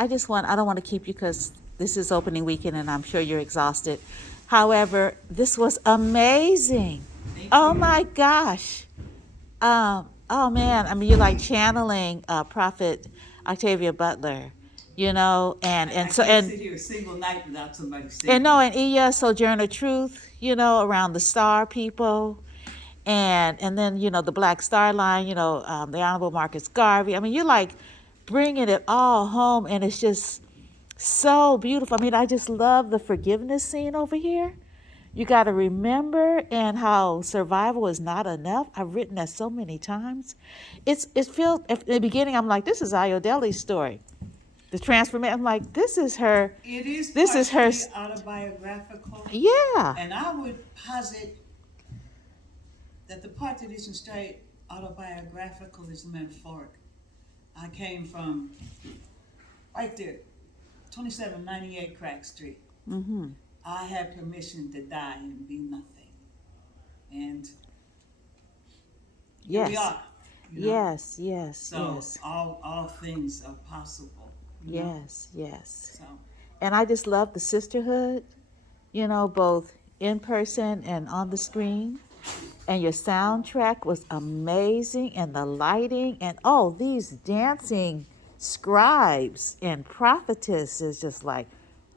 I don't want to keep you because this is opening weekend and I'm sure you're exhausted. However, this was amazing. Oh my gosh. Oh man, I mean, you're like channeling Prophet Octavia Butler, and so I can't and sit here a single night without somebody and singing no, that. and Iya Sojourner Truth, around the Star people, and then the Black Star Line, the Honorable Marcus Garvey. I mean, you're like bringing it all home, and it's just so beautiful. I mean, I just love the forgiveness scene over here. You got to remember and how survival is not enough. I've written that so many times. It feels at the beginning. I'm like, this is Ayodele's story. The transformation. I'm like, this is her. It is This is her. partially autobiographical, Yeah. and I would posit that the part that isn't straight autobiographical is metaphoric. I came from right there, 2798 Crack Street. Mm-hmm. I had permission to die and be nothing. And here we Yes. are. Yes. Yes. So Yes. all things are possible. Yes. Yes. So And I just love the sisterhood. Both in person and on the screen. And your soundtrack was amazing, and the lighting, and these dancing scribes and prophetess is just like,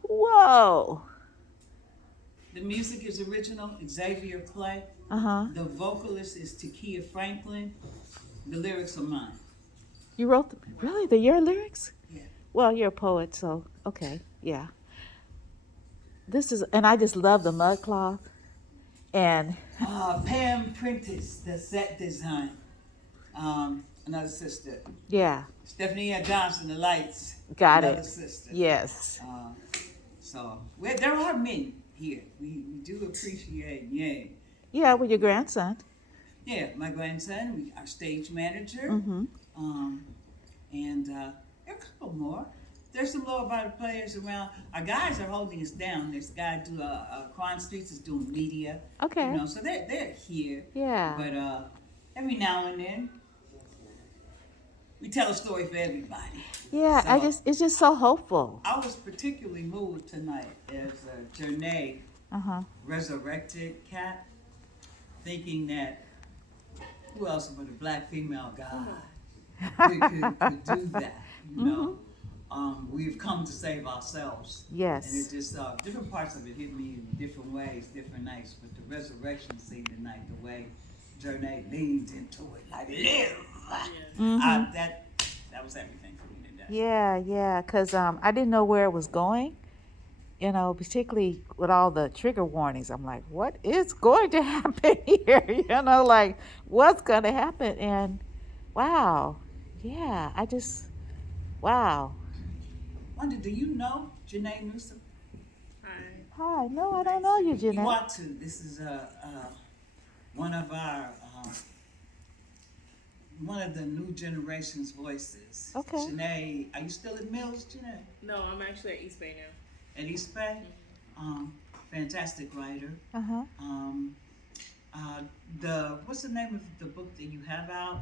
whoa. the music is original, Xavier Clay. Uh-huh. The vocalist is Takia Franklin. The lyrics are mine. You wrote really? They're your lyrics? Yeah. Well, you're a poet, so okay, yeah. And I just love the mud cloth. And Pam Prentice, the set design. Another sister. yeah, Stephanie Johnson, the lights. got another it. sister. Yes. So there are many here. We do appreciate, Yeah, with your grandson. Yeah, my grandson, our stage manager, Mm-hmm. and there are a couple more. There's some lower body players around. Our guys are holding us down. There's a guy do Crime Streets is doing media. Okay. So they're here. Yeah. But every now and then, we tell a story for everybody. Yeah, So, it's just so hopeful. I was particularly moved tonight as Jeunee Uh-huh. resurrected Cat, thinking that who else but a black female guy could do that, We've come to save ourselves. Yes. And it just, different parts of it hit me in different ways, different nights. But the resurrection scene tonight, the way Jeunee leaned into it, like, live. Mm-hmm. That was everything for me today. Yeah, because I didn't know where it was going, particularly with all the trigger warnings. I'm like, what is going to happen here? Like, what's going to happen? And wow, yeah, wow. Wonder, do you know Jeunee Newsom? Hi, no, I don't know you, You Jeunee. want to. This is one of our one of the new generation's voices. Okay. Jeunee, are you still at Mills, Jeunee? No, I'm actually at East Bay now. At East Bay? Fantastic writer. Uh-huh. What's the name of the book that you have out?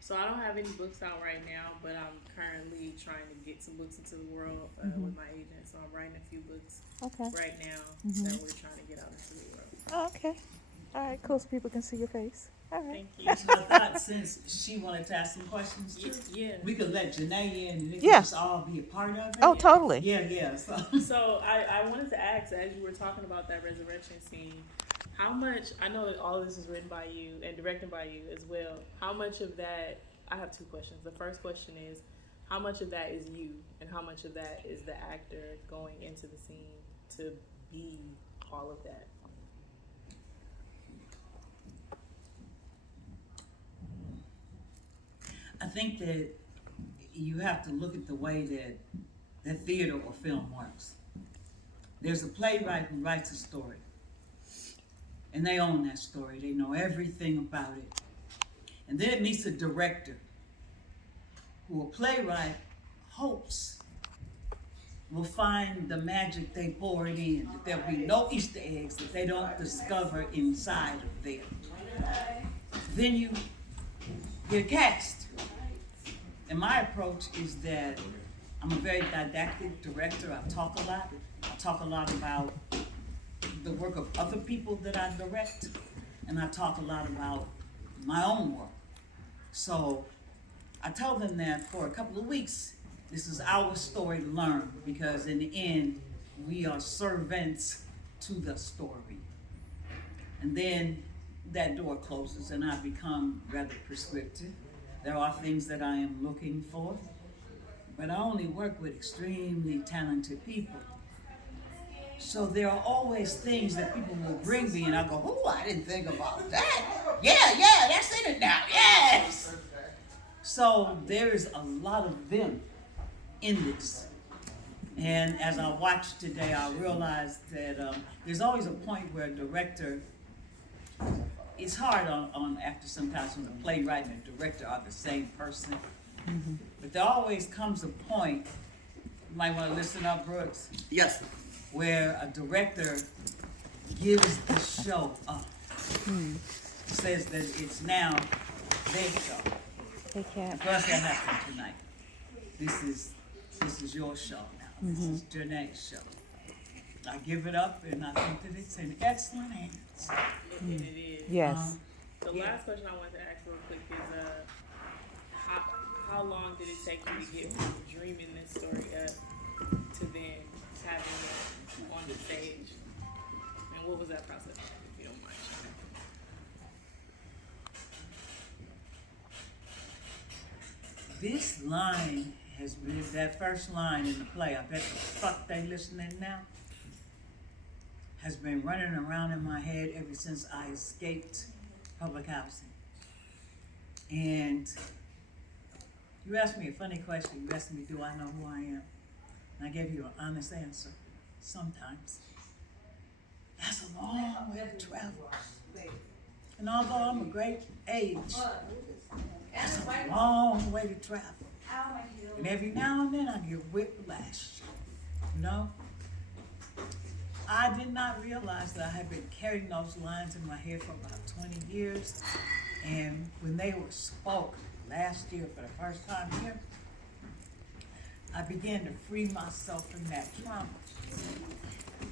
So I don't have any books out right now, but I'm currently trying to get some books into the world with my agent. So I'm writing a few books right now that we're trying to get out into the world. Oh, okay. All right, cool, so people can see your face. All right. Thank you. So I thought since she wanted to ask some questions too, Yeah. we could let Jeunee in and it could Yeah. just all be a part of it. Oh, totally. Yeah. So I wanted to ask, as you were talking about that resurrection scene, how much, I know that all of this is written by you and directed by you as well, how much of that, I have two questions. The first question is, how much of that is you and how much of that is the actor going into the scene to be all of that? I think that you have to look at the way that theater or film works. There's a playwright who writes a story, and they own that story. They know everything about it. And then it meets a director, who a playwright hopes will find the magic they pour it in, that there'll be no Easter eggs that they don't discover inside of there. Then you get cast. And my approach is that I'm a very didactic director. I talk a lot. I talk a lot about the work of other people that I direct, and I talk a lot about my own work. So I tell them that for a couple of weeks, this is our story to learn, because in the end, we are servants to the story. And then that door closes and I become rather prescriptive. There are things that I am looking for, but I only work with extremely talented people. So there are always things that people will bring me and I go, oh, I didn't think about that. Yeah, that's in it now, yes. So there is a lot of them in this. And as I watched today, I realized that there's always a point where a director, it's hard on after sometimes when the playwright and the director are the same person. Mm-hmm. But there always comes a point, you might want to listen up, Brooks. Yes. Where a director gives the show up. Says that it's now their show. They can't. For us, that happened tonight. This is your show now. This is Jeunee's show. I give it up, and I think that it's in excellent hands. And it is. Yes. The last question I wanted to ask real quick is, how long did it take you to get from dreaming this story up to then having it on the stage? And what was that process like, if you don't mind sharing? This line has been, that first line in the play, I bet the fuck they listening now, has been running around in my head ever since I escaped public housing. And you asked me a funny question. You asked me, do I know who I am? And I gave you an honest answer. Sometimes. That's a long way to travel. And although I'm a great age, that's a long way to travel. And every now and then I get whiplash, you know? I did not realize that I had been carrying those lines in my head for about 20 years. And when they were spoke last year for the first time here, I began to free myself from that trauma.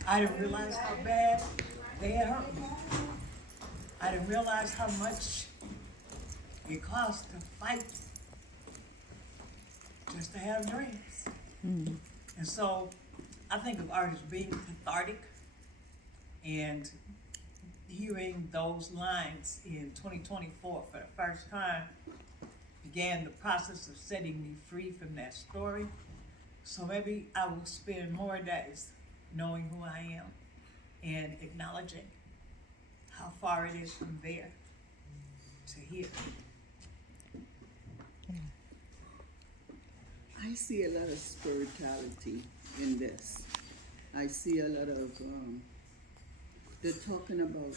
I didn't realize how bad they had hurt me. I didn't realize how much it cost to fight just to have dreams. Mm-hmm. And so I think of art as being cathartic, and hearing those lines in 2024 for the first time began the process of setting me free from that story. So maybe I will spend more days knowing who I am and acknowledging how far it is from there to here. I see a lot of spirituality in this. I see a lot of, they're talking about,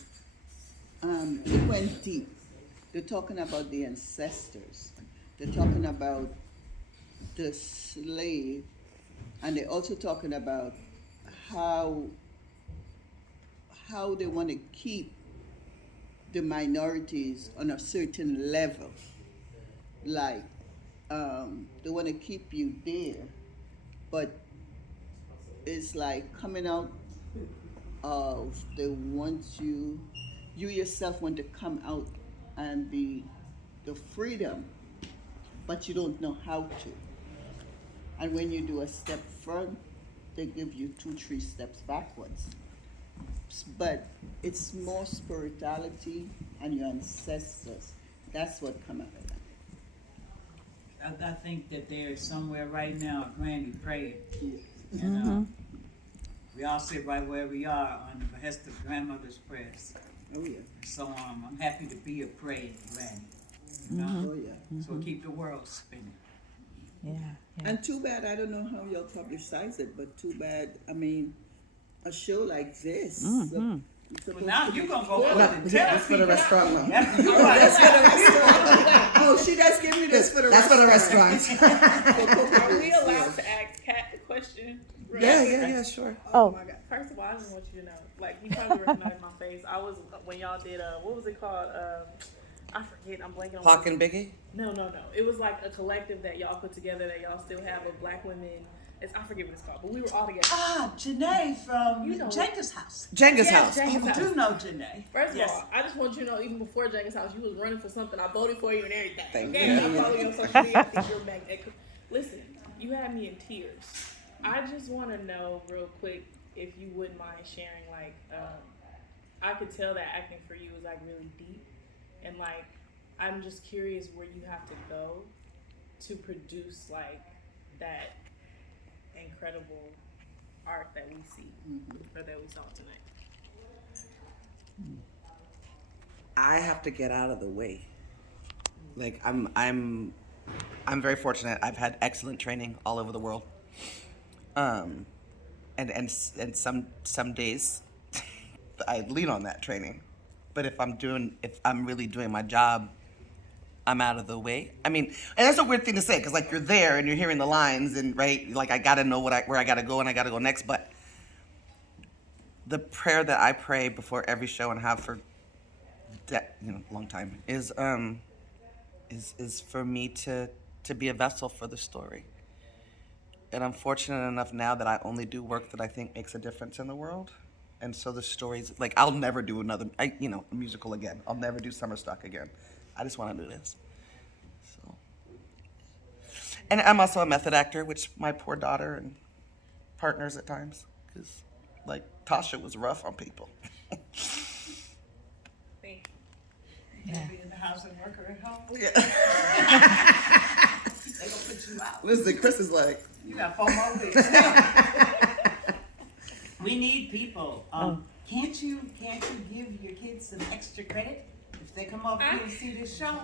it went deep. They're talking about the ancestors. They're talking about the slave, and they're also talking about how they want to keep the minorities on a certain level. Like, they want to keep you there, but it's like coming out of, they want you yourself want to come out and be the freedom, but you don't know how to. And when you do a step front, they give you 2-3 steps backwards. But it's more spirituality and your ancestors. That's what come out of that. I think that there is somewhere right now a granny praying. And we all sit right where we are on the behest of grandmother's prayers. Oh yeah. So I'm happy to be a praying granny. You know? Oh yeah. So keep the world spinning. Yeah. And too bad, I don't know how you'll publicize it, but too bad, I mean, a show like this. Well, now you're going to go over and tell That's for the restaurant now. That's you're right. Oh, she does give me this for the That's for the restaurant. restaurant. Are we allowed to ask Kat a question? Yeah, sure. Oh my God! First of all, I just want you to know, like, you probably recognize my face. I was when y'all did what was it called? I forget. I'm blanking on. Pac and Biggie? No. It was like a collective that y'all put together that y'all still have of black women. I forget what it's called, but we were all together. Jeunee from You know. Jenga's house. Jenga's Yes, house. Jenga's You house. do know Jeunee. First of Yes. all, I just want you to know, even before Jenkins House, you was running for something. I voted for you and everything. Thank okay? you. I follow you on social media. I think you're magnetic. Listen, you had me in tears. I just want to know real quick if you wouldn't mind sharing, like, I could tell that acting for you is like really deep, and like, I'm just curious where you have to go to produce like that incredible art that we see or that we saw tonight. I have to get out of the way. Like I'm very fortunate. I've had excellent training all over the world. And some days I lean on that training. But if I'm really doing my job, I'm out of the way. I mean, and that's a weird thing to say because like you're there and you're hearing the lines and right, like I gotta know where I gotta go and I gotta go next. But the prayer that I pray before every show and have for a long time is for me to be a vessel for the story. And I'm fortunate enough now that I only do work that I think makes a difference in the world. And so the stories, like I'll never do a musical again. I'll never do Summer Stock again. I just want to do this. So, and I'm also a method actor, which my poor daughter and partners at times, because like Tasha was rough on people. Thank You be in the house and work or at home. Yeah. They gonna put you out. Listen, Chris is like, You got 4 more weeks. We need people. Can't you give your kids some extra credit if they come over here and see this show?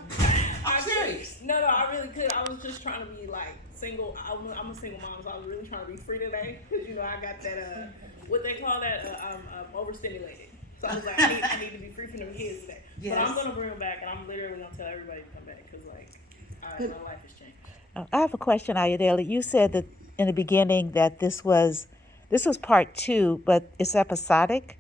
I'm serious. No, I really could. I was just trying to be like single. I'm a single mom, so I was really trying to be free today because I got that what they call that I'm overstimulated. So I was like, I need to be free from them kids today. Yes. But I'm gonna bring them back, and I'm literally gonna tell everybody to come back because like my life has changed. I have a question, Ayodele. You said that in the beginning that this was part 2, but it's episodic,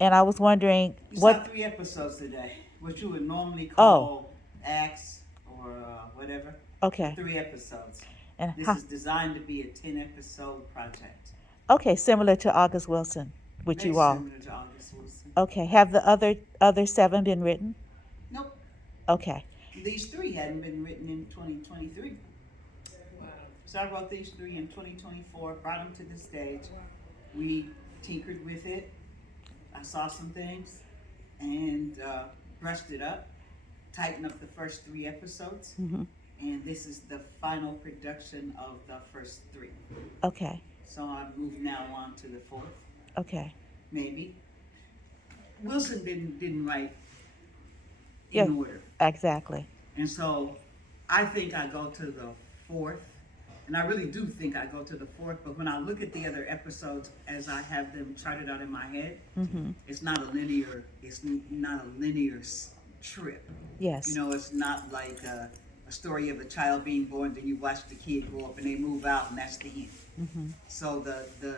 and I was wondering You what. saw 3 episodes today, what you would normally call acts or whatever. Okay. 3 episodes. And This how, is designed to be a 10-episode project. okay, similar to August Wilson, which Very you all. similar to August Wilson. Okay, have the other 7 been written? Nope. Okay. These 3 hadn't been written in 2023. Wow. So I wrote these 3 in 2024, brought them to the stage. We tinkered with it. I saw some things and brushed it up, tightened up the first 3 episodes. And this is the final production of the first 3. Okay. So I move now on to the 4th, Okay. maybe. Wilson didn't write Yeah. in order. Exactly. And so I think I go to the 4th, and I really do think I go to the 4th, but when I look at the other episodes as I have them charted out in my head, it's not a linear trip. Yes. It's not like a story of a child being born, then you watch the kid grow up and they move out and that's the end. So the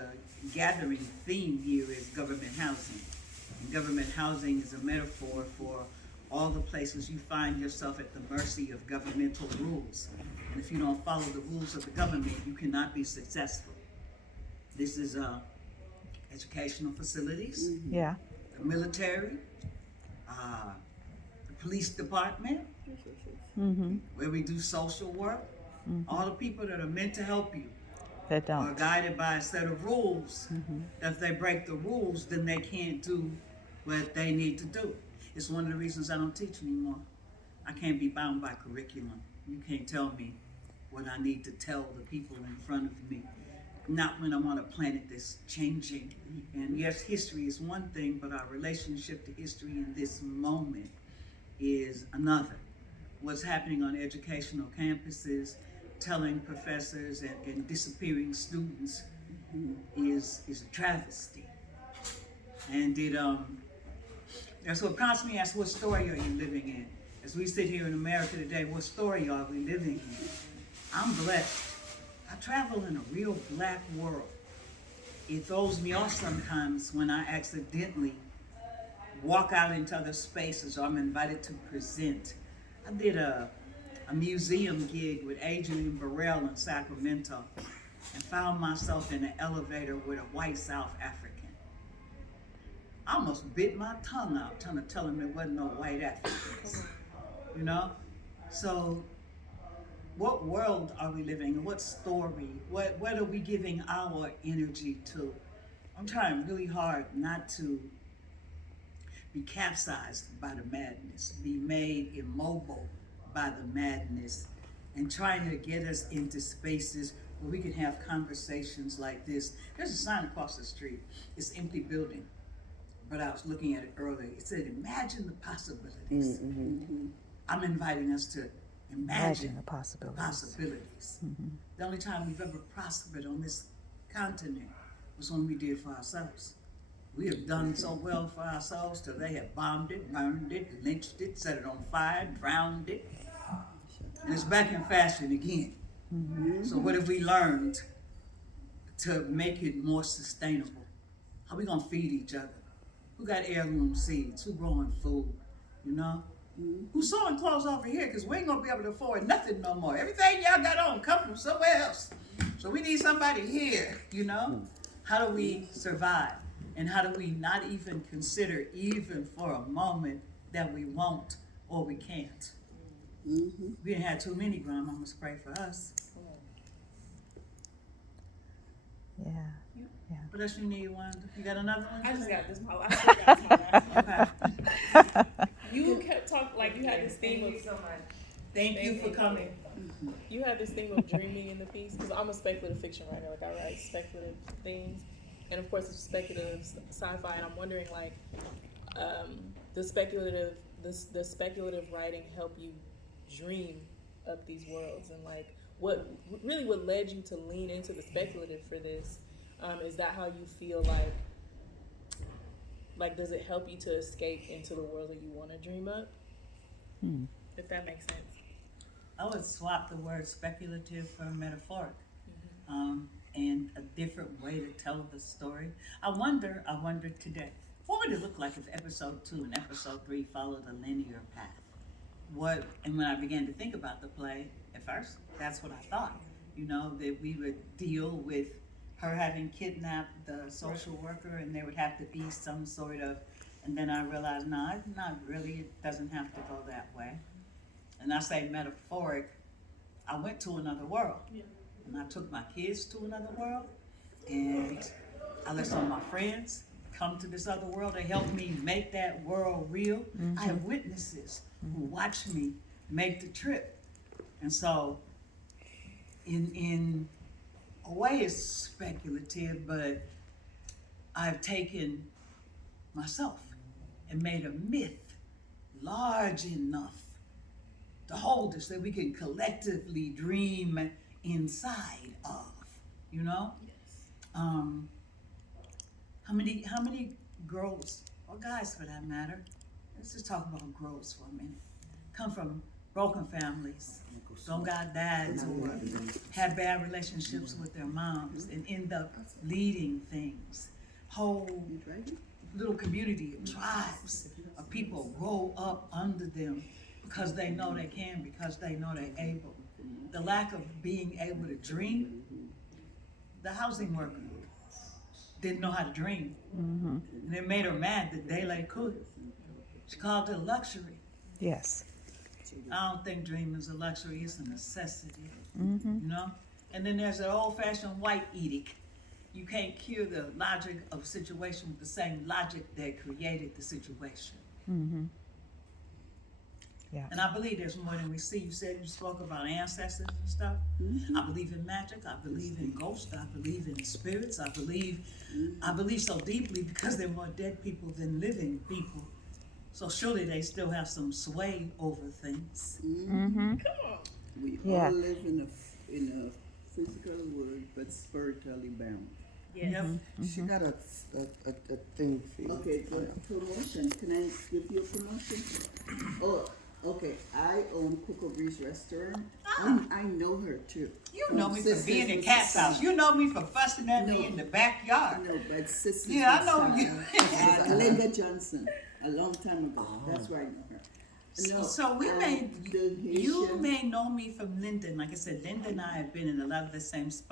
gathering theme here is government housing. And government housing is a metaphor for all the places you find yourself at the mercy of governmental rules. And if you don't follow the rules of the government, you cannot be successful. This is educational facilities, Yeah. the military, the police department, where we do social work. All the people that are meant to help you That are don't. guided by a set of rules. If they break the rules, then they can't do what they need to do. It's one of the reasons I don't teach anymore. I can't be bound by curriculum. You can't tell me what I need to tell the people in front of me. Not when I'm on a planet that's changing. And yes, history is one thing, but our relationship to history in this moment is another. What's happening on educational campuses, telling professors and disappearing students is a travesty. And that's what prompts me to ask, what story are you living in? As we sit here in America today, what story are we living in? I'm blessed. I travel in a real black world. It throws me off sometimes when I accidentally walk out into other spaces or I'm invited to present. I did a museum gig with Adrian Burrell in Sacramento and found myself in an elevator with a white South African. I almost bit my tongue out trying to tell him there wasn't no white Africans, you know? So what world are we living in? What story? What are we giving our energy to? I'm trying really hard not to be capsized by the madness, be made immobile by the madness, and trying to get us into spaces where we can have conversations like this. There's a sign across the street. It's an empty building, but I was looking at it earlier. It said, imagine the possibilities. I'm inviting us to imagine the possibilities. possibilities. The only time we've ever prospered on this continent was when we did for ourselves. We have done so well for ourselves till they have bombed it, burned it, lynched it, set it on fire, drowned it. And it's back in fashion again. So what have we learned to make it more sustainable? How we gonna feed each other? Who got heirloom seeds? Who growing food? You know? Who's sewing clothes over here? Because we ain't gonna be able to afford nothing no more. Everything y'all got on come from somewhere else. So we need somebody here, you know? How do we survive? And how do we not even consider, even for a moment, that we won't or we can't? We didn't have too many grandmamas pray for us. Yeah. What else you need, Wanda? You got another one? I just got this. I still got time. Okay. You kept talking like you had this theme of Thank you for coming. You had this theme of dreaming in the piece because I'm a speculative fiction writer. Like I write speculative things, and of course it's speculative sci-fi. And I'm wondering like, the speculative writing help you dream up these worlds, and like what led you to lean into the speculative for this? Is that how you feel like does it help you to escape into the world that you want to dream up? If that makes sense. I would swap the word speculative for metaphoric, and a different way to tell the story. I wonder today, what would it look like if episode 2 and episode 3 followed a linear path? And when I began to think about the play, at first, that's what I thought, you know, that we would deal with her having kidnapped the social worker and there would have to be some sort of, and then I realized, no, it's not really, it doesn't have to go that way. And I say metaphoric, I went to another world. And I took my kids to another world, and I let some of my friends come to this other world. They helped me make that world real. I have witnesses who watch me make the trip. And so, in a way it's speculative, but I've taken myself and made a myth large enough to hold us that we can collectively dream inside of, you know? How many girls, or guys for that matter, let's just talk about girls for a minute, come from broken families, don't got dads, or had bad relationships with their moms and end up leading things. Whole little community of tribes of people grow up under them because they know they can, because they know they're able. The lack of being able to dream, the housing worker didn't know how to dream. And it made her mad that Dele could. She called it a luxury. Yes. I don't think dreaming is a luxury, it's a necessity, you know? And then there's an old-fashioned white edict. You can't cure the logic of a situation with the same logic that created the situation. Yeah. And I believe there's more than we see. You spoke about ancestors and stuff. I believe in magic. I believe in ghosts. I believe in spirits. I believe so deeply because there are more dead people than living people. So surely they still have some sway over things. Come on. We Yeah. all live in a physical world, but spiritually bound. Yes. Yep. She got a thing for you. Okay, the promotion. Can I give you a promotion? Oh, Okay, I own Coco Breeze Restaurant. Ah. I know her too. You know me for Sisters being in with Cat's Style. house. You know me for fussing at me No. in the backyard. No, but Sisters Yeah, I with know Style. you. Linda Johnson, a long time ago. That's where I know her. No, So we the you Haitian- may know me from Linda. Like I said, Linda and I have been in a lot of the same spots.